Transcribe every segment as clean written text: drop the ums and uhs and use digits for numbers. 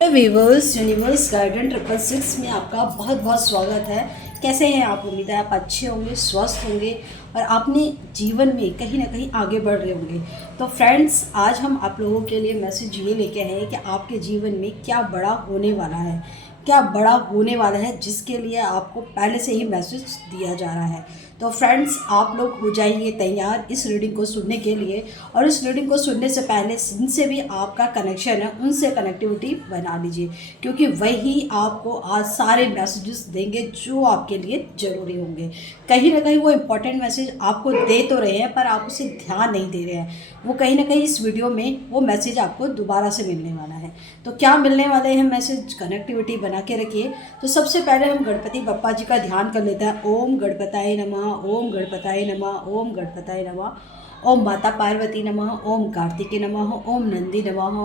Viewers universe garden 666 में आपका बहुत बहुत स्वागत है। कैसे हैं आप? उम्मीद है आप अच्छे होंगे, स्वस्थ होंगे और अपने जीवन में कहीं ना कहीं आगे बढ़ रहे होंगे। तो फ्रेंड्स, आज हम आप लोगों के लिए मैसेज ये लेके आए हैं कि आपके जीवन में क्या बड़ा होने वाला है, क्या बड़ा होने वाला है, जिसके लिए आपको पहले से ही मैसेज दिया जा रहा है। तो फ्रेंड्स, आप लोग हो जाइए तैयार इस रीडिंग को सुनने के लिए। और इस रीडिंग को सुनने से पहले जिनसे भी आपका कनेक्शन है उनसे कनेक्टिविटी बना लीजिए, क्योंकि वही आपको आज सारे मैसेजेस देंगे जो आपके लिए ज़रूरी होंगे। कहीं ना कहीं वो इम्पोर्टेंट मैसेज आपको दे तो रहे हैं, पर आप उसे ध्यान नहीं दे रहे हैं। वो कहीं ना कहीं इस वीडियो में वो मैसेज आपको दोबारा से मिलने वाला है। तो क्या मिलने वाले हैं मैसेज, कनेक्टिविटी बना के रखिए। तो सबसे पहले हम गणपति बप्पा जी का ध्यान कर लेते हैं। ओम गणपताय नमः, ओम गणपताय नमः, ओम गणपताय नमः, ओम माता पार्वती नमः, ओम कार्तिके नमः, ओम नंदी नमः,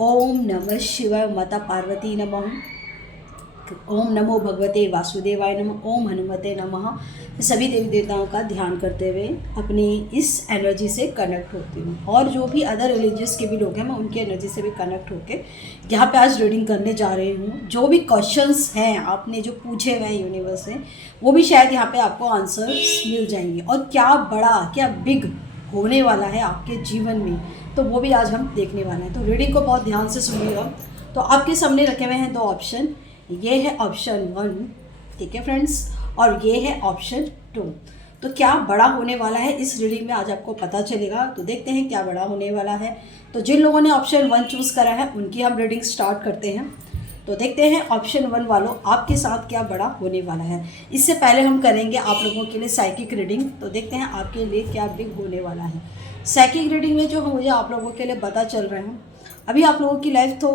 ओम नमः शिवाय माता पार्वती नमः, ओम नमो भगवते वासुदेवाय नमः, ओम हनुमते नमः। सभी देवी देवताओं का ध्यान करते हुए अपनी इस एनर्जी से कनेक्ट होती हूँ। और जो भी अदर रिलीजियस के भी लोग हैं, मैं उनकी एनर्जी से भी कनेक्ट होकर यहाँ पे आज रीडिंग करने जा रही हूँ। जो भी क्वेश्चंस हैं आपने जो पूछे हुए हैं यूनिवर्स से, वो भी शायद यहाँ पे आपको आंसर्स मिल जाएंगे। और क्या बड़ा, क्या बिग होने वाला है आपके जीवन में, तो वो भी आज हम देखने वाले हैं। तो रीडिंग को बहुत ध्यान से सुनिएगा। तो आपके सामने रखे हुए हैं दो ऑप्शन। ये है ऑप्शन 1, ठीक है फ्रेंड्स, और ये है ऑप्शन 2। तो क्या बड़ा होने वाला है इस रीडिंग में आज आपको पता चलेगा। तो देखते हैं क्या बड़ा होने वाला है। तो जिन लोगों ने ऑप्शन 1 चूज़ करा है उनकी हम रीडिंग स्टार्ट करते हैं। तो देखते हैं ऑप्शन 1 वालों, आपके साथ क्या बड़ा होने वाला है। इससे पहले हम करेंगे आप लोगों के लिए साइकिक रीडिंग। तो देखते हैं आपके लिए क्या बिग होने वाला है। साइकिक रीडिंग में जो मुझे आप लोगों के लिए पता चल रहे हैं, अभी आप लोगों की लाइफ तो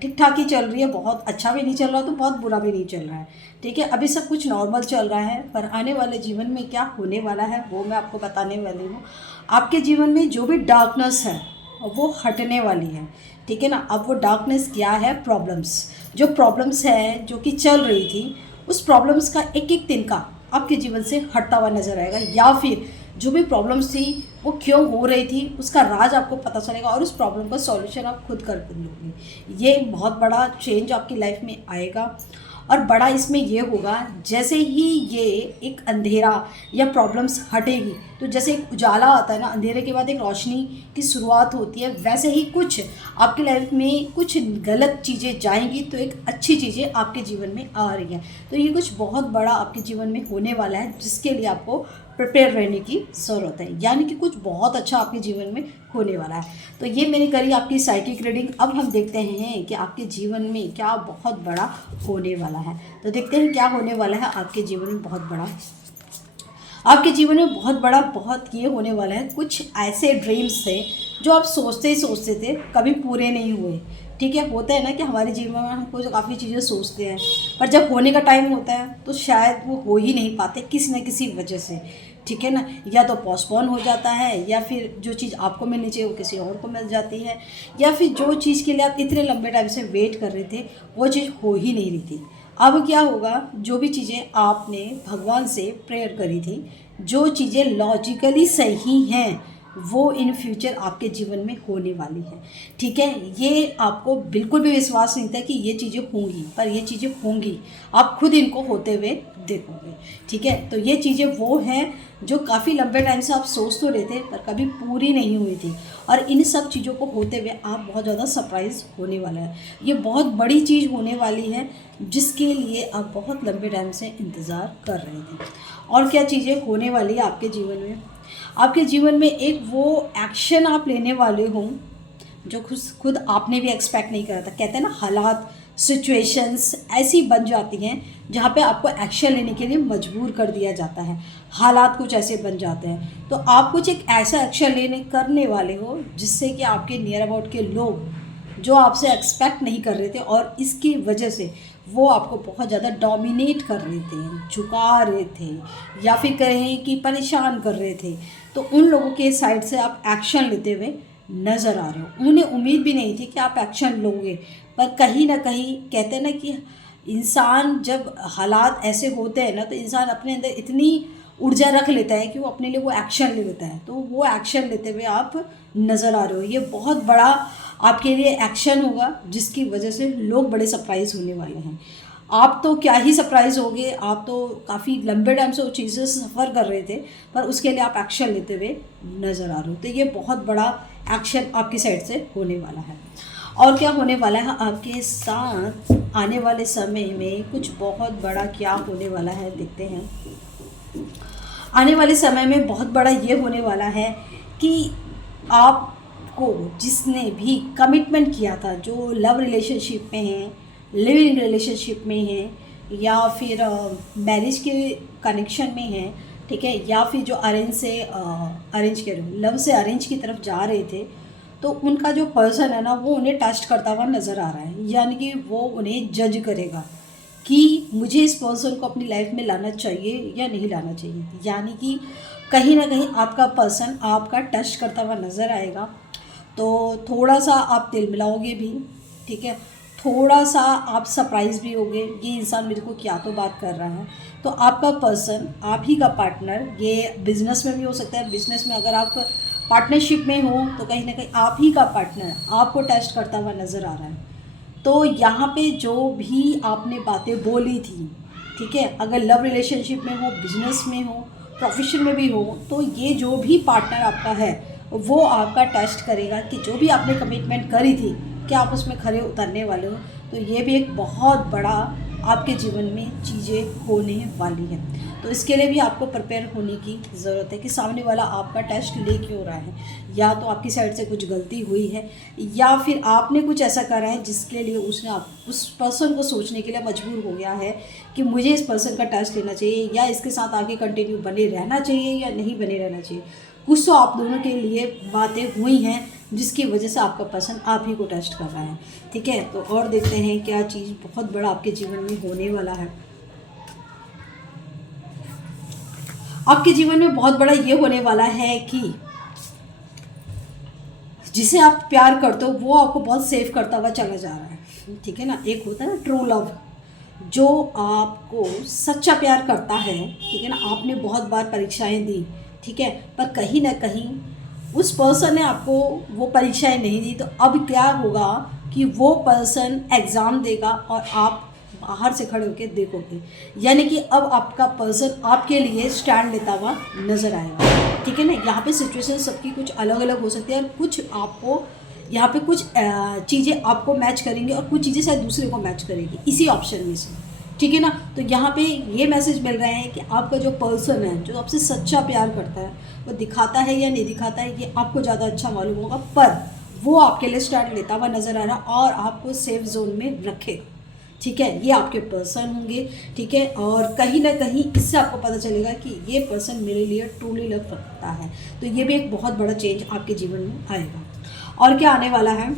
ठीक ठाक ही चल रही है। बहुत अच्छा भी नहीं चल रहा तो बहुत बुरा भी नहीं चल रहा है, ठीक है। अभी सब कुछ नॉर्मल चल रहा है, पर आने वाले जीवन में क्या होने वाला है वो मैं आपको बताने वाली हूँ। आपके जीवन में जो भी डार्कनेस है वो हटने वाली है, ठीक है ना। अब वो डार्कनेस क्या है? प्रॉब्लम्स। जो प्रॉब्लम्स है जो कि चल रही थी, उस प्रॉब्लम्स का एक एक तिनका आपके जीवन से हटता हुआ नजर आएगा। या फिर जो भी प्रॉब्लम्स थी वो क्यों हो रही थी उसका राज आपको पता चलेगा और उस प्रॉब्लम का सॉल्यूशन आप खुद कर लोगे। ये बहुत बड़ा चेंज आपकी लाइफ में आएगा। और बड़ा इसमें ये होगा, जैसे ही ये एक अंधेरा या प्रॉब्लम्स हटेगी, तो जैसे एक उजाला आता है ना, अंधेरे के बाद एक रोशनी की शुरुआत होती है, वैसे ही कुछ आपकी लाइफ में कुछ गलत चीज़ें जाएंगी तो एक अच्छी चीज़ें आपके जीवन में आ रही हैं। तो ये कुछ बहुत बड़ा आपके जीवन में होने वाला है, जिसके लिए आपको प्रिपेयर रहने की ज़रूरत है। यानी कि कुछ बहुत अच्छा आपके जीवन में होने वाला है। तो ये मैंने करी आपकी साइकिक रीडिंग। अब हम देखते हैं कि आपके जीवन में क्या बहुत बड़ा होने वाला है। तो देखते हैं क्या होने वाला है आपके जीवन में बहुत बड़ा। आपके जीवन में बहुत बड़ा, बहुत ये होने वाला है। कुछ ऐसे ड्रीम्स थे जो आप सोचते ही सोचते थे, कभी पूरे नहीं हुए, ठीक है। होता है ना कि हमारे जीवन में हमको जो काफ़ी चीज़ें सोचते हैं, पर जब होने का टाइम होता है तो शायद वो हो ही नहीं पाते किसी न किसी वजह से, ठीक है ना। या तो पोस्टपोन हो जाता है, या फिर जो चीज़ आपको मिलनी चाहिए वो किसी और को मिल जाती है, या फिर जो चीज़ के लिए आप इतने लंबे टाइम से वेट कर रहे थे वो चीज़ हो ही नहीं रही थी। अब क्या होगा, जो भी चीज़ें आपने भगवान से प्रेयर करी थी, जो चीज़ें लॉजिकली सही हैं, वो इन फ्यूचर आपके जीवन में होने वाली है, ठीक है। ये आपको बिल्कुल भी विश्वास नहीं था कि ये चीज़ें होंगी, पर ये चीज़ें होंगी। आप खुद इनको होते हुए देखोगे, ठीक है। तो ये चीज़ें वो हैं जो काफ़ी लंबे टाइम से आप सोच तो रहे थे पर कभी पूरी नहीं हुई थी, और इन सब चीज़ों को होते हुए आप बहुत ज़्यादा सरप्राइज होने वाला है। ये बहुत बड़ी चीज़ होने वाली है जिसके लिए आप बहुत लंबे टाइम से इंतज़ार कर रहे थे। और क्या चीज़ें होने वाली है आपके जीवन में? आपके जीवन में एक वो एक्शन आप लेने वाले हो जो खुद आपने भी एक्सपेक्ट नहीं करा था। कहते हैं ना, हालात, सिचुएशंस ऐसी बन जाती हैं जहाँ पे आपको एक्शन लेने के लिए मजबूर कर दिया जाता है। हालात कुछ ऐसे बन जाते हैं, तो आप कुछ एक ऐसा एक्शन करने वाले हो जिससे कि आपके नियर अबाउट के लोग जो आपसे एक्सपेक्ट नहीं कर रहे थे, और इसकी वजह से वो आपको बहुत ज़्यादा डोमिनेट कर रहे थे, झुका रहे थे, या फिर कहें कि परेशान कर रहे थे, तो उन लोगों के साइड से आप एक्शन लेते हुए नज़र आ रहे हो। उन्हें उम्मीद भी नहीं थी कि आप एक्शन लोगे, पर कहीं ना कहीं कहते हैं ना कि इंसान जब हालात ऐसे होते हैं ना, तो इंसान अपने अंदर इतनी ऊर्जा रख लेता है कि वो अपने लिए वो एक्शन ले लेता है। तो वो एक्शन लेते हुए आप नज़र आ रहे हो। ये बहुत बड़ा आपके लिए एक्शन होगा जिसकी वजह से लोग बड़े सरप्राइज़ होने वाले हैं। आप तो क्या ही सरप्राइज़ होगे, आप तो काफ़ी लंबे टाइम से वो चीज़ें सफ़र कर रहे थे, पर उसके लिए आप एक्शन लेते हुए नज़र आ रहे हो। तो ये बहुत बड़ा एक्शन आपकी साइड से होने वाला है। और क्या होने वाला है आपके साथ आने वाले समय में, कुछ बहुत बड़ा क्या होने वाला है देखते हैं। आने वाले समय में बहुत बड़ा ये होने वाला है कि आपको जिसने भी कमिटमेंट किया था, जो लव रिलेशनशिप में है, लिविंग रिलेशनशिप में है, या फिर मैरिज के कनेक्शन में है, ठीक है, या फिर जो अरेंज कह रहे हो, लव से अरेंज की तरफ जा रहे थे, तो उनका जो पर्सन है ना वो उन्हें टेस्ट करता हुआ नज़र आ रहा है। यानी कि वो उन्हें जज करेगा कि मुझे इस पर्सन को अपनी लाइफ में लाना चाहिए या नहीं लाना चाहिए। यानी कि कहीं ना कहीं आपका पर्सन आपका टेस्ट करता हुआ नज़र आएगा। तो थोड़ा सा आप तिल मिलाओगे भी, ठीक है, थोड़ा सा आप सरप्राइज़ भी होगे, ये इंसान मेरे को क्या तो बात कर रहा है। तो आपका पर्सन, आप ही का पार्टनर, ये बिज़नेस में भी हो सकता है। बिज़नेस में अगर आप पार्टनरशिप में हो तो कहीं ना कहीं आप ही का पार्टनर आपको टेस्ट करता हुआ नज़र आ रहा है। तो यहाँ पे जो भी आपने बातें बोली थी, ठीक है, अगर लव रिलेशनशिप में हो, बिजनेस में हो, प्रोफेशन में भी हो, तो ये जो भी पार्टनर आपका है वो आपका टेस्ट करेगा कि जो भी आपने कमिटमेंट करी थी क्या आप उसमें खरे उतरने वाले हो। तो ये भी एक बहुत बड़ा आपके जीवन में चीज़ें होने वाली हैं। तो इसके लिए भी आपको प्रिपेयर होने की ज़रूरत है कि सामने वाला आपका टेस्ट ले क्यों रहा है। या तो आपकी साइड से कुछ गलती हुई है, या फिर आपने कुछ ऐसा करा है जिसके लिए उसने आप उस पर्सन को सोचने के लिए मजबूर हो गया है कि मुझे इस पर्सन का टेस्ट लेना चाहिए, या इसके साथ आगे कंटिन्यू बने रहना चाहिए या नहीं बने रहना चाहिए। कुछ तो आप दोनों के लिए बातें हुई हैं जिसकी वजह से आपका पर्सन आप ही को टेस्ट कर रहा है, ठीक है। तो और देखते हैं क्या चीज़ बहुत बड़ा आपके जीवन में होने वाला है। आपके जीवन में बहुत बड़ा ये होने वाला है कि जिसे आप प्यार करते हो वो आपको बहुत सेव करता हुआ चला जा रहा है, ठीक है ना। एक होता है ना ट्रू लव, जो आपको सच्चा प्यार करता है, ठीक है ना। आपने बहुत बार परीक्षाएं दी, ठीक है, पर कहीं ना कहीं उस पर्सन ने आपको वो परीक्षाएं नहीं दी। तो अब क्या होगा कि वो पर्सन एग्ज़ाम देगा और आप बाहर से खड़े होकर देखोगे। यानी कि अब आपका पर्सन आपके लिए स्टैंड लेता हुआ नज़र आएगा, ठीक है ना। यहाँ पे सिचुएशन सबकी कुछ अलग अलग हो सकती है, और कुछ आपको यहाँ पे कुछ चीज़ें आपको मैच करेंगी और कुछ चीज़ें शायद दूसरे को मैच करेगी इसी ऑप्शन में से, ठीक है ना। तो यहाँ पे ये मैसेज मिल रहा है कि आपका जो पर्सन है, जो आपसे सच्चा प्यार करता है, वो दिखाता है या नहीं दिखाता है ये आपको ज़्यादा अच्छा मालूम होगा, पर वो आपके लिए स्टैंड लेता हुआ नज़र आ रहा और आपको सेफ जोन में रखेगा, ठीक है। ये आपके पर्सन होंगे, ठीक है। और कहीं ना कहीं इससे आपको पता चलेगा कि ये पर्सन मेरे लिए ट्रूली लव रखता है। तो ये भी एक बहुत बड़ा चेंज आपके जीवन में आएगा। और क्या आने वाला है,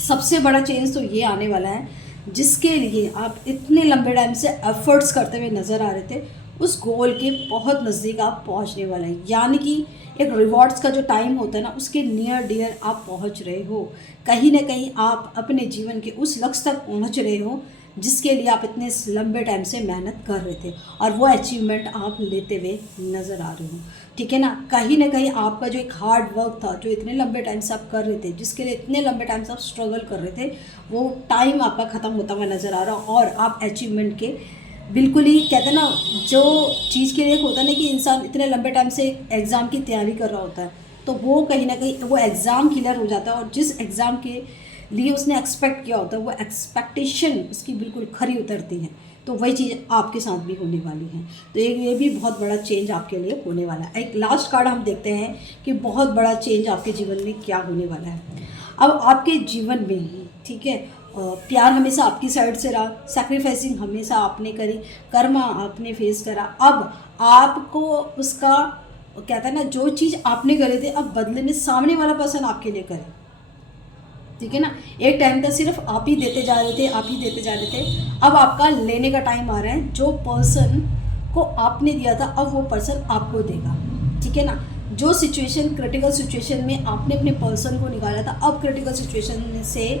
सबसे बड़ा चेंज तो ये आने वाला है जिसके लिए आप इतने लंबे टाइम से एफर्ट्स करते हुए नज़र आ रहे थे, उस गोल के बहुत नज़दीक आप पहुंचने वाले हैं। यानी कि एक रिवॉर्ड्स का जो टाइम होता है ना, उसके नियर डियर आप पहुंच रहे हो। कहीं ना कहीं आप अपने जीवन के उस लक्ष्य तक पहुंच रहे हो जिसके लिए आप इतने लंबे टाइम से मेहनत कर रहे थे, और वो अचीवमेंट आप लेते हुए नज़र आ रहे हो, ठीक है ना। कहीं ना कहीं आपका जो एक हार्ड वर्क था, जो इतने लंबे टाइम से आप कर रहे थे, जिसके लिए इतने लंबे टाइम से आप स्ट्रगल कर रहे थे, वो टाइम आपका ख़त्म होता हुआ नज़र आ रहा, और आप अचीवमेंट के बिल्कुल ही, कहते हैं ना, जो चीज़ के लिए एक होता है ना कि इंसान इतने लंबे टाइम से एग्ज़ाम की तैयारी कर रहा होता है, तो वो कहीं ना कहीं वो एग्ज़ाम क्लियर हो जाता है, और जिस एग्ज़ाम के लिए उसने एक्सपेक्ट किया होता है वो एक्सपेक्टेशन उसकी बिल्कुल खरी उतरती है। तो वही चीज़ आपके साथ भी होने वाली है। तो ये भी बहुत बड़ा चेंज आपके लिए होने वाला है। एक लास्ट कार्ड हम देखते हैं कि बहुत बड़ा चेंज आपके जीवन में क्या होने वाला है। अब आपके जीवन में, ठीक है, प्यार हमेशा आपकी साइड से रहा, सैक्रिफाइसिंग हमेशा आपने करी, कर्मा आपने फेस करा। अब आपको उसका, कहता है ना, जो चीज़ आपने करे थे अब बदले में सामने वाला पर्सन आपके लिए करे, ठीक है ना। एक टाइम था सिर्फ आप ही देते जा रहे थे, आप ही देते जा रहे थे, अब आपका लेने का टाइम आ रहा है। जो पर्सन को आपने दिया था अब वो पर्सन आपको देगा, ठीक है ना। जो सिचुएशन, क्रिटिकल सिचुएशन में आपने अपने पर्सन को निकाला था, अब क्रिटिकल सिचुएशन से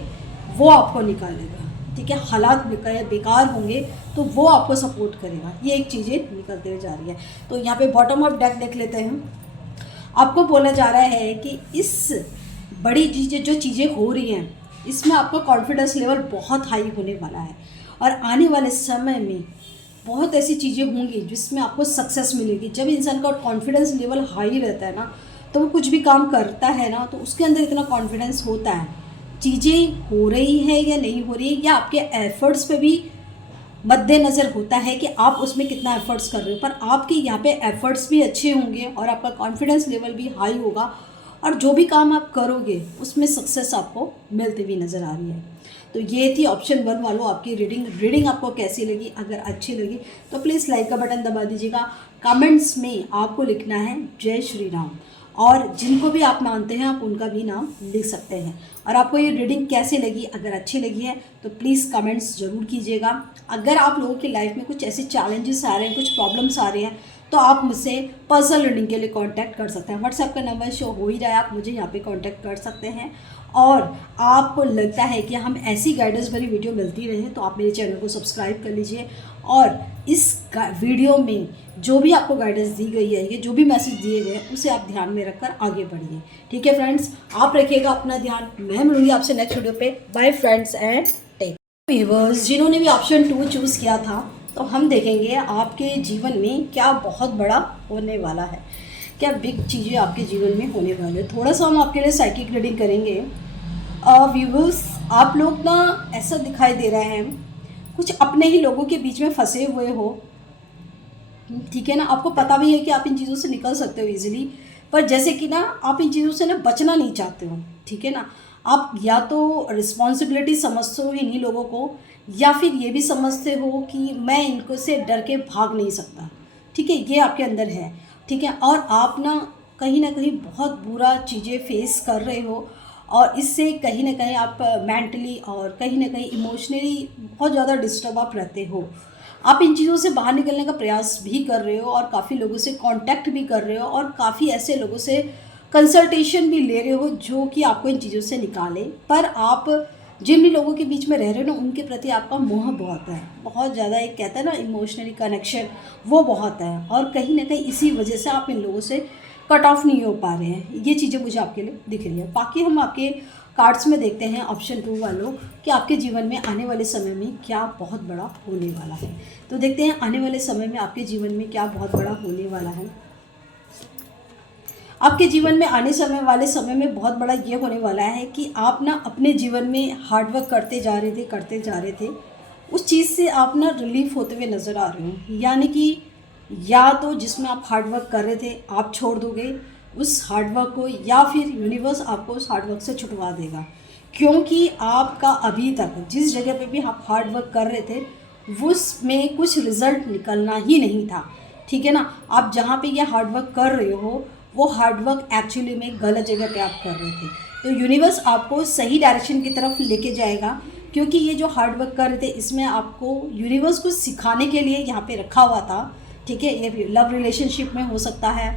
वो आपको निकालेगा, ठीक है। हालात बेकार होंगे तो वो आपको सपोर्ट करेगा। ये एक चीज़ें निकलते हुए जा रही है। तो यहाँ पे बॉटम ऑफ डेक देख लेते हैं। आपको बोला जा रहा है कि इस बड़ी चीज़ें जो चीज़ें हो रही हैं इसमें आपका कॉन्फिडेंस लेवल बहुत हाई होने वाला है। और आने वाले समय में बहुत ऐसी चीज़ें होंगी जिसमें आपको सक्सेस मिलेगी। जब इंसान का कॉन्फिडेंस लेवल हाई रहता है ना, तो वो कुछ भी काम करता है ना, तो उसके अंदर इतना कॉन्फिडेंस होता है, चीज़ें हो रही है या नहीं हो रही है, या आपके एफर्ट्स पे भी मद्देनज़र होता है कि आप उसमें कितना एफर्ट्स कर रहे हो। पर आपके यहाँ पे एफर्ट्स भी अच्छे होंगे और आपका कॉन्फिडेंस लेवल भी हाई होगा, और जो भी काम आप करोगे उसमें सक्सेस आपको मिलती हुई नज़र आ रही है। तो ये थी ऑप्शन 1 वालों आपकी रीडिंग आपको कैसी लगी? अगर अच्छी लगी तो प्लीज़ लाइक का बटन दबा दीजिएगा। कमेंट्स में आपको लिखना है जय श्री राम, और जिनको भी आप मानते हैं आप उनका भी नाम लिख सकते हैं। और आपको ये रीडिंग कैसे लगी? अगर अच्छी लगी है तो प्लीज़ कमेंट्स ज़रूर कीजिएगा। अगर आप लोगों की लाइफ में कुछ ऐसे चैलेंजेस आ रहे हैं, कुछ प्रॉब्लम्स आ रहे हैं, तो आप मुझसे पर्सनल रीडिंग के लिए कांटेक्ट कर सकते हैं। व्हाट्सएप का नंबर शो हो ही रहा है, आप मुझे यहाँ पे कांटेक्ट कर सकते हैं। और आपको लगता है कि हम ऐसी गाइडेंस भरी वीडियो मिलती रहे तो आप मेरे चैनल को सब्सक्राइब कर लीजिए, और इस वीडियो में जो भी आपको गाइडेंस दी गई है, ये जो भी मैसेज दिए गए हैं, उसे आप ध्यान में रखकर आगे बढ़िए। ठीक है फ्रेंड्स, आप रखिएगा अपना ध्यान। मैं मिलूंगी आपसे नेक्स्ट वीडियो पे। Bye friends and take viewers. जिन्होंने भी ऑप्शन 2 चूज़ किया था, तो हम देखेंगे आपके जीवन में क्या बहुत बड़ा होने वाला है, क्या बिग चीज़ें आपके जीवन में होने वाली है। थोड़ा सा हम आपके लिए साइकिक रीडिंग करेंगे। व्यूअर्स, आप लोग ना ऐसा दिखाई दे रहे हैं कुछ अपने ही लोगों के बीच में फंसे हुए हो, ठीक है ना। आपको पता भी है कि आप इन चीज़ों से निकल सकते हो इजीली, पर जैसे कि ना आप इन चीज़ों से ना बचना नहीं चाहते हो, ठीक है ना। आप या तो रिस्पॉन्सिबिलिटी समझते हो इन्हीं लोगों को, या फिर ये भी समझते हो कि मैं इनको से डर के भाग नहीं सकता, ठीक है, ये आपके अंदर है, ठीक है। और आप ना कहीं बहुत बुरा चीज़ें फेस कर रहे हो, और इससे कहीं ना कहीं आप मेंटली और कहीं ना कहीं इमोशनली बहुत ज़्यादा डिस्टर्ब आप रहते हो। आप इन चीज़ों से बाहर निकलने का प्रयास भी कर रहे हो, और काफ़ी लोगों से कांटेक्ट भी कर रहे हो, और काफ़ी ऐसे लोगों से कंसल्टेशन भी ले रहे हो जो कि आपको इन चीज़ों से निकाले। पर आप जिन भी लोगों के बीच में रह रहे हो ना, उनके प्रति आपका मोह बहुत है, बहुत ज़्यादा। एक कहते हैं ना इमोशनली कनेक्शन, वो बहुत है, और कहीं ना कहीं इसी वजह से आप इन लोगों से कट ऑफ नहीं हो पा रहे हैं। ये चीज़ें मुझे आपके लिए दिख रही है। बाकी हम आपके कार्ड्स में देखते हैं ऑप्शन 2 वालों कि आपके जीवन में आने वाले समय में क्या बहुत बड़ा होने वाला है। तो देखते हैं आने वाले समय में आपके जीवन में क्या बहुत बड़ा होने वाला है। आपके जीवन में आने वाले समय में बहुत बड़ा ये होने वाला है कि आप ना अपने जीवन में हार्डवर्क करते जा रहे थे, उस चीज़ से आप ना रिलीफ होते हुए नज़र आ रहे हो। यानी कि या तो जिसमें आप हार्डवर्क कर रहे थे आप छोड़ दोगे उस हार्डवर्क को, या फिर यूनिवर्स आपको उस हार्डवर्क से छुटवा देगा, क्योंकि आपका अभी तक जिस जगह पे भी आप हार्डवर्क कर रहे थे उसमें कुछ रिज़ल्ट निकलना ही नहीं था, ठीक है ना। आप जहाँ पे ये हार्डवर्क कर रहे हो वो हार्डवर्क एक्चुअली में गलत जगह पे आप कर रहे थे। तो यूनिवर्स आपको सही डायरेक्शन की तरफ लेके जाएगा, क्योंकि ये जो हार्डवर्क कर रहे थे इसमें आपको यूनिवर्स को सिखाने के लिए यहाँ पे रखा हुआ था, ठीक है। ये लव रिलेशनशिप में हो सकता है,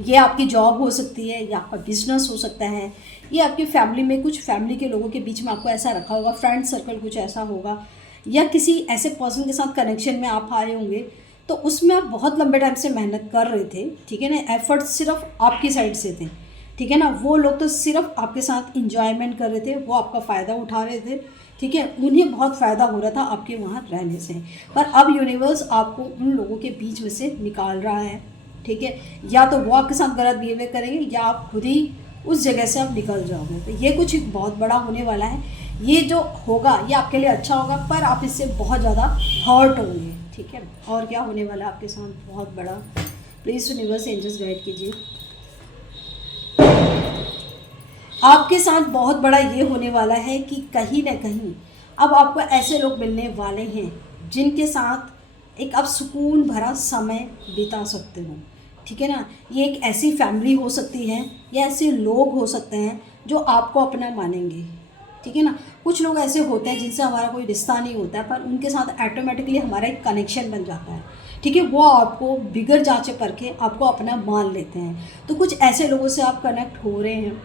ये आपकी जॉब हो सकती है, या आपका बिजनेस हो सकता है, ये आपकी फैमिली में कुछ फैमिली के लोगों के बीच में आपको ऐसा रखा होगा, फ्रेंड सर्कल कुछ ऐसा होगा, या किसी ऐसे पर्सन के साथ कनेक्शन में आप आए होंगे, तो उसमें आप बहुत लंबे टाइम से मेहनत कर रहे थे, ठीक है ना। एफर्ट सिर्फ आपकी साइड से थे, ठीक है ना। वो लोग तो सिर्फ आपके साथ इंजॉयमेंट कर रहे थे, वो आपका फ़ायदा उठा रहे थे, ठीक है। उन्हें बहुत फ़ायदा हो रहा था आपके वहाँ रहने से, पर अब यूनिवर्स आपको उन लोगों के बीच में से निकाल रहा है, ठीक है। या तो वो आपके साथ गलत बिहेवियर करेंगे, या आप खुद ही उस जगह से आप निकल जाओगे। तो ये कुछ बहुत बड़ा होने वाला है। ये जो होगा ये आपके लिए अच्छा होगा, पर आप इससे बहुत ज़्यादा हर्ट होंगे, ठीक है। और क्या होने वाला है आपके साथ बहुत बड़ा? प्लीज़ यूनिवर्स एंजल्स गाइड कीजिए। आपके साथ बहुत बड़ा ये होने वाला है कि कहीं ना कहीं अब आपको ऐसे लोग मिलने वाले हैं जिनके साथ एक आप सुकून भरा समय बिता सकते हो, ठीक है ना। ये एक ऐसी फैमिली हो सकती है, या ऐसे लोग हो सकते हैं जो आपको अपना मानेंगे, ठीक है ना। कुछ लोग ऐसे होते हैं जिनसे हमारा कोई रिश्ता नहीं होता है, पर उनके साथ ऑटोमेटिकली हमारा एक कनेक्शन बन जाता है, ठीक है। वो आपको बिगड़ जांचे परखे आपको अपना मान लेते हैं। तो कुछ ऐसे लोगों से आप कनेक्ट हो रहे हैं,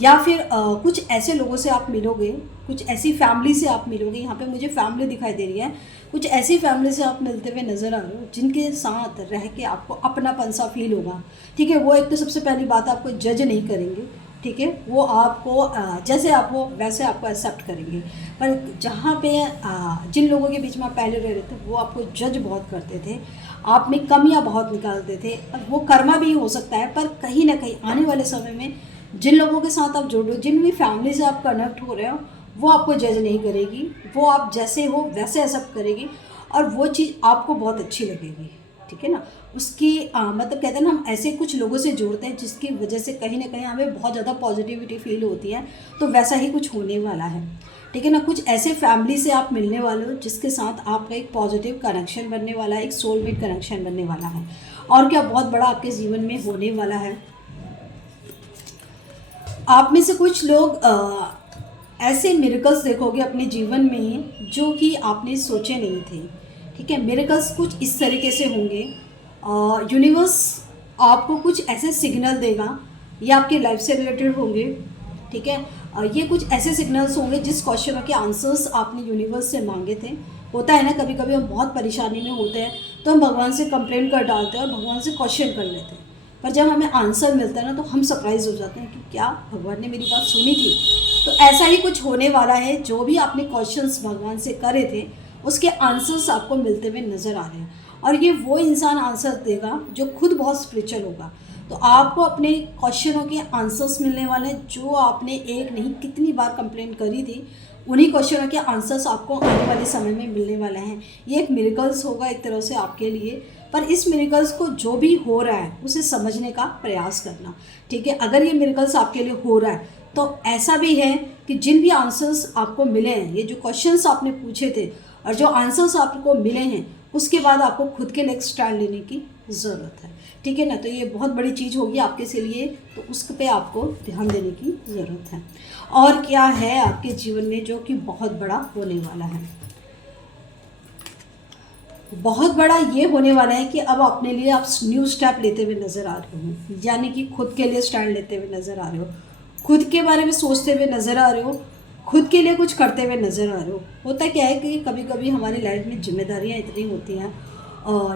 या फिर कुछ ऐसे लोगों से आप मिलोगे, कुछ ऐसी फैमिली से आप मिलोगे। यहाँ पे मुझे फैमिली दिखाई दे रही है, कुछ ऐसी फैमिली से आप मिलते हुए नज़र आ रहे हो जिनके साथ रह के आपको अपनापन सा फील होगा, ठीक है। वो एक तो सबसे पहली बात आपको जज नहीं करेंगे, ठीक है, वो आपको जैसे आप हो वैसे आपको एक्सेप्ट करेंगे। पर जहाँ पे जिन लोगों के बीच में आप पहले रह रहे थे वो आपको जज बहुत करते थे, आप में कमियाँ बहुत निकालते थे, और वो कर्मा भी हो सकता है, पर कहीं ना कहीं आने वाले समय में जिन लोगों के साथ आप जुड़ रहे हो, जिन भी फैमिली से आप कनेक्ट हो रहे हो, वो आपको जज नहीं करेगी, वो आप जैसे हो वैसे एक्सेप्ट करेगी, और वो चीज़ आपको बहुत अच्छी लगेगी। ठीक है ना, उसकी मतलब कहते हैं ना, हम ऐसे कुछ लोगों से जुड़ते हैं जिसकी वजह से कहीं ना कहीं हमें बहुत ज़्यादा पॉजिटिविटी फील होती है, तो वैसा ही कुछ होने वाला है। ठीक है ना, कुछ ऐसे फैमिली से आप मिलने वाले हो जिसके साथ आपका एक पॉजिटिव कनेक्शन बनने वाला है, एक सोलमेट कनेक्शन बनने वाला है, और क्या बहुत बड़ा आपके जीवन में होने वाला है। आप में से कुछ लोग ऐसे मिरेकल्स देखोगे अपने जीवन में जो कि आपने सोचे नहीं थे। ठीक है, मिरेकल्स कुछ इस तरीके से होंगे, यूनिवर्स आपको कुछ ऐसे सिग्नल देगा, ये आपकी लाइफ से रिलेटेड होंगे। ठीक है, ये कुछ ऐसे सिग्नल्स होंगे जिस क्वेश्चनों के आंसर्स आपने यूनिवर्स से मांगे थे। होता है ना, कभी कभी हम बहुत परेशानी में होते हैं तो हम भगवान से कंप्लेंट कर डालते हैं और भगवान से क्वेश्चन कर लेते हैं, पर जब हमें आंसर मिलता है ना तो हम सरप्राइज हो जाते हैं कि क्या भगवान ने मेरी बात सुनी थी। तो ऐसा ही कुछ होने वाला है, जो भी आपने क्वेश्चंस भगवान से करे थे उसके आंसर्स आपको मिलते हुए नज़र आ रहे हैं, और ये वो इंसान आंसर देगा जो खुद बहुत स्पिरिचुअल होगा। तो आपको अपने क्वेश्चनों के आंसर्स मिलने वाले हैं, जो आपने एक नहीं कितनी बार कंप्लेंट करी थी, उन्हीं क्वेश्चनों के आंसर्स आपको आने वाले समय में मिलने वाले हैं। ये एक मिरेकल्स होगा एक तरह से आपके लिए, पर इस मिरेकल्स को जो भी हो रहा है उसे समझने का प्रयास करना। ठीक है, अगर ये मिरेकल्स आपके लिए हो रहा है तो ऐसा भी है कि जिन भी आंसर्स आपको मिले हैं, ये जो क्वेश्चंस आपने पूछे थे और जो आंसर्स आपको मिले हैं, उसके बाद आपको खुद के नेक्स्ट स्टैंड लेने की ज़रूरत है। ठीक है ना, तो ये बहुत बड़ी चीज़ होगी आपके लिए, तो उस पे आपको ध्यान देने की ज़रूरत है। और क्या है आपके जीवन में जो कि बहुत बड़ा होने वाला है? बहुत बड़ा ये होने वाला है कि अब अपने लिए आप न्यू स्टेप लेते हुए नज़र आ रहे हो, यानी कि खुद के लिए स्टैंड लेते हुए नज़र आ रहे हो, खुद के बारे में सोचते हुए नज़र आ रहे हो, खुद के लिए कुछ करते हुए नज़र आ रहे हो। होता क्या है कि कभी कभी हमारी लाइफ में जिम्मेदारियाँ इतनी होती हैं,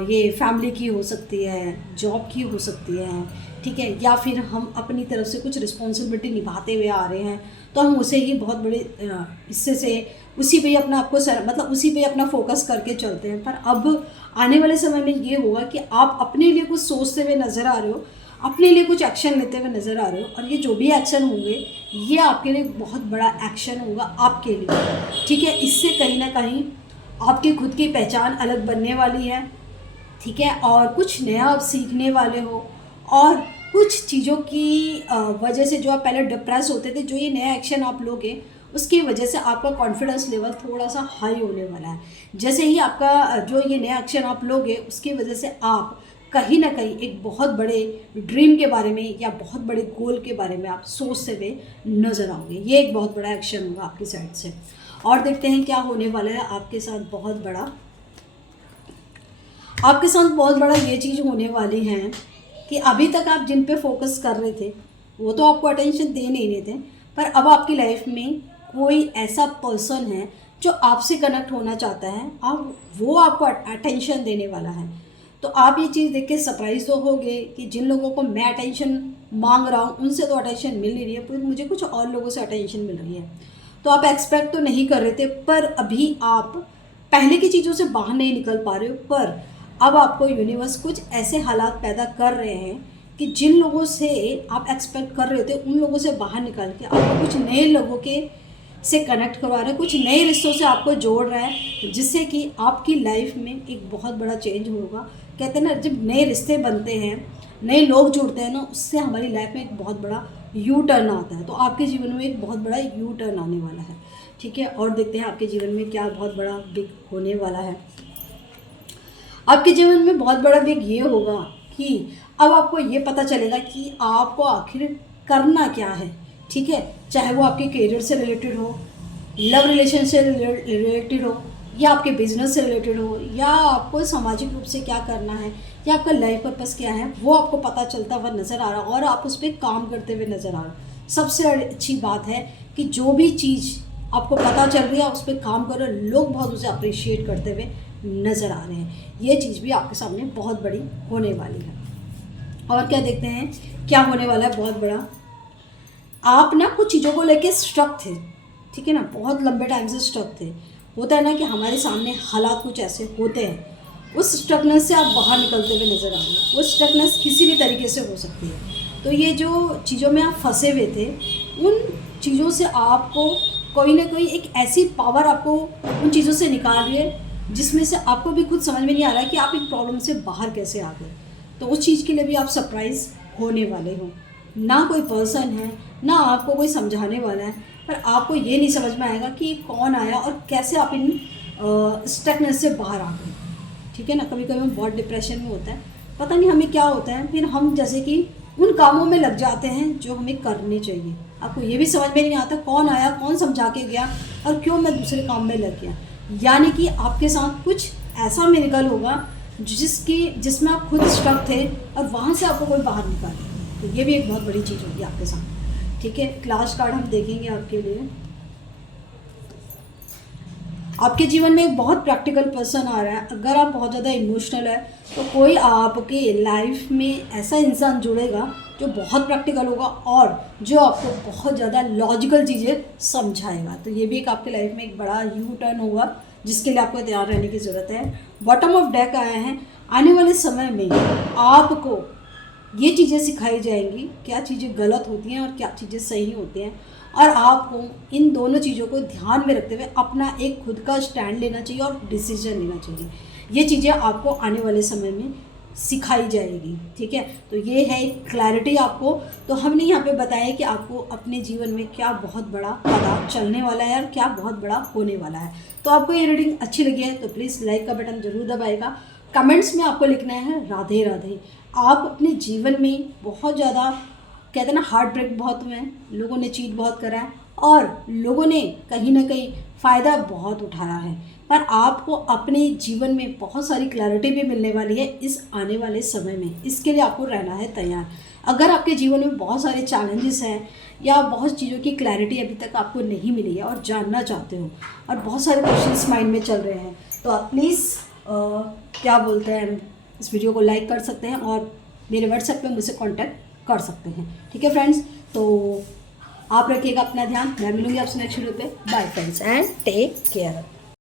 ये फैमिली की हो सकती है, जॉब की हो सकती है, ठीक है, या फिर हम अपनी तरफ से कुछ रिस्पॉन्सिबिलिटी निभाते हुए आ रहे हैं, तो हम उसे ही बहुत बड़े हिस्से से उसी पे ही अपना आपको मतलब उसी पे अपना फोकस करके चलते हैं। पर अब आने वाले समय में ये होगा कि आप अपने लिए कुछ सोचते हुए नज़र आ रहे हो, अपने लिए कुछ एक्शन लेते हुए नज़र आ रहे हो, और ये जो भी एक्शन होंगे ये आपके लिए बहुत बड़ा एक्शन होगा आपके लिए। ठीक है, इससे कहीं ना कहीं आपकी खुद की पहचान अलग बनने वाली है। ठीक है, और कुछ नया आप सीखने वाले हो, और कुछ चीज़ों की वजह से जो आप पहले डिप्रेस होते थे, जो ये नया एक्शन आप लोगे उसकी वजह से आपका कॉन्फिडेंस लेवल थोड़ा सा हाई होने वाला है। जैसे ही आपका जो ये नया एक्शन आप लोगे उसकी वजह से आप कहीं ना कहीं एक बहुत बड़े ड्रीम के बारे में या बहुत बड़े गोल के बारे में आप सोचते हुए नज़र आओगे। ये एक बहुत बड़ा एक्शन होगा आपकी साइड से। और देखते हैं क्या होने वाला है आपके साथ। बहुत बड़ा आपके साथ बहुत बड़ा ये चीज़ होने वाली है कि अभी तक आप जिन पे फोकस कर रहे थे वो तो आपको अटेंशन दे नहीं रहे थे, पर अब आपकी लाइफ में कोई ऐसा पर्सन है जो आपसे कनेक्ट होना चाहता है, अब वो आपको अटेंशन देने वाला है। तो आप ये चीज़ देख के सरप्राइज तो होगे कि जिन लोगों को मैं अटेंशन मांग रहा हूँ उनसे तो अटेंशन मिल नहीं रही है, पर मुझे कुछ और लोगों से अटेंशन मिल रही है। तो आप एक्सपेक्ट तो नहीं कर रहे थे, पर अभी आप पहले की चीज़ों से बाहर नहीं निकल पा रहे हो, पर अब आपको यूनिवर्स कुछ ऐसे हालात पैदा कर रहे हैं कि जिन लोगों से आप एक्सपेक्ट कर रहे थे उन लोगों से बाहर निकल के आपको कुछ नए लोगों के से कनेक्ट करवा रहे हैं, कुछ नए रिश्तों से आपको जोड़ रहा है, जिससे कि आपकी लाइफ में एक बहुत बड़ा चेंज होगा। कहते हैं ना, जब नए रिश्ते बनते हैं, नए लोग जुड़ते हैं ना, उससे हमारी लाइफ में एक बहुत बड़ा यू टर्न आता है। तो आपके जीवन में एक बहुत बड़ा यू टर्न आने वाला है। ठीक है, और देखते हैं आपके जीवन में क्या बहुत बड़ा बिग होने वाला है। आपके जीवन में बहुत बड़ा बिग ये होगा कि अब आपको ये पता चलेगा कि आपको आखिर करना क्या है। ठीक है, चाहे वो आपके करियर से रिलेटेड हो, लव रिलेशन से रिलेटेड हो, या आपके बिजनेस से रिलेटेड हो, या आपको सामाजिक रूप से क्या करना है, या आपका लाइफ पर्पस क्या है, वो आपको पता चलता हुआ नज़र आ रहा है और आप उस पर काम करते हुए नज़र आ रहे हो। सबसे अच्छी बात है कि जो भी चीज़ आपको पता चल रही है उस पर काम करो, लोग बहुत उसे अप्रिशिएट करते हुए नज़र आ रहे हैं। ये चीज़ भी आपके सामने बहुत बड़ी होने वाली है। और क्या देखते हैं क्या होने वाला है बहुत बड़ा। आप ना कुछ चीज़ों को लेके स्ट्रक थे, ठीक है ना, बहुत लंबे टाइम से स्ट्रक थे। होता है ना कि हमारे सामने हालात कुछ ऐसे होते हैं, उस स्ट्रकनेस से आप बाहर निकलते हुए नज़र आ रहे हो। वो स्ट्रकनेस किसी भी तरीके से हो सकती है। तो ये जो चीज़ों में आप फंसे हुए थे, उन चीज़ों से आपको कोई ना कोई एक ऐसी पावर आपको उन चीज़ों से निकाल रही है जिसमें से आपको भी खुद समझ में नहीं आ रहा है कि आप इन प्रॉब्लम से बाहर कैसे आ गए। तो उस चीज़ के लिए भी आप सरप्राइज़ होने वाले हो। ना कोई पर्सन है, ना आपको कोई समझाने वाला है, पर आपको ये नहीं समझ में आएगा कि कौन आया और कैसे आप इन स्टकनेस से बाहर आ गए, ठीक है ना। कभी कभी हम बहुत डिप्रेशन में होता है, पता नहीं हमें क्या होता है, फिर हम जैसे कि उन कामों में लग जाते हैं जो हमें करने चाहिए। आपको ये भी समझ में नहीं आता कौन आया, कौन समझा के गया और क्यों मैं दूसरे काम में लग गया। यानी कि आपके साथ कुछ ऐसा मिरेकल होगा जिसमें आप खुद स्ट्रक थे और वहाँ से आपको कोई बाहर निकाले। तो ये भी एक बहुत बड़ी चीज़ होगी आपके साथ, ठीक है। क्लास कार्ड हम देखेंगे आपके लिए। आपके जीवन में एक बहुत प्रैक्टिकल पर्सन आ रहा है। अगर आप बहुत ज़्यादा इमोशनल है तो कोई आपके लाइफ में ऐसा इंसान जुड़ेगा जो बहुत प्रैक्टिकल होगा और जो आपको बहुत ज़्यादा लॉजिकल चीज़ें समझाएगा। तो ये भी एक आपके लाइफ में एक बड़ा यू टर्न होगा जिसके लिए आपको तैयार रहने की ज़रूरत है। बॉटम ऑफ डेक आया है। आने वाले समय में आपको ये चीज़ें सिखाई जाएंगी, क्या चीज़ें गलत होती हैं और क्या चीज़ें सही होती हैं, और आपको इन दोनों चीज़ों को ध्यान में रखते हुए अपना एक खुद का स्टैंड लेना चाहिए और डिसीजन लेना चाहिए। ये चीज़ें आपको आने वाले समय में सिखाई जाएगी, ठीक है। तो ये है एक क्लैरिटी आपको। तो हमने यहाँ पे बताया कि आपको अपने जीवन में क्या बहुत बड़ा पता चलने वाला है और क्या बहुत बड़ा होने वाला है। तो आपको ये रीडिंग अच्छी लगी है तो प्लीज़ लाइक का बटन ज़रूर दबाएगा। कमेंट्स में आपको लिखना है राधे राधे। आप अपने जीवन में बहुत ज़्यादा, कहते हैं ना, हार्ट ब्रेक बहुत हुए हैं, लोगों ने चीट बहुत करा है और लोगों ने कहीं ना कहीं फ़ायदा बहुत उठाया है, पर आपको अपने जीवन में बहुत सारी क्लैरिटी भी मिलने वाली है इस आने वाले समय में। इसके लिए आपको रहना है तैयार। अगर आपके जीवन में बहुत सारे चैलेंजेस हैं या बहुत चीज़ों की क्लैरिटी अभी तक आपको नहीं मिली है और जानना चाहते हो और बहुत सारे क्वेश्चंस माइंड में चल रहे हैं, तो आप प्लीज़ क्या बोलते हैं, इस वीडियो को लाइक कर सकते हैं और मेरे व्हाट्सएप पे मुझसे कांटेक्ट कर सकते हैं, ठीक है फ्रेंड्स। तो आप रखिएगा अपना ध्यान। मैं मिलूंगी आपसे नेक्स्ट वीडियो पे। Bye friends and take care.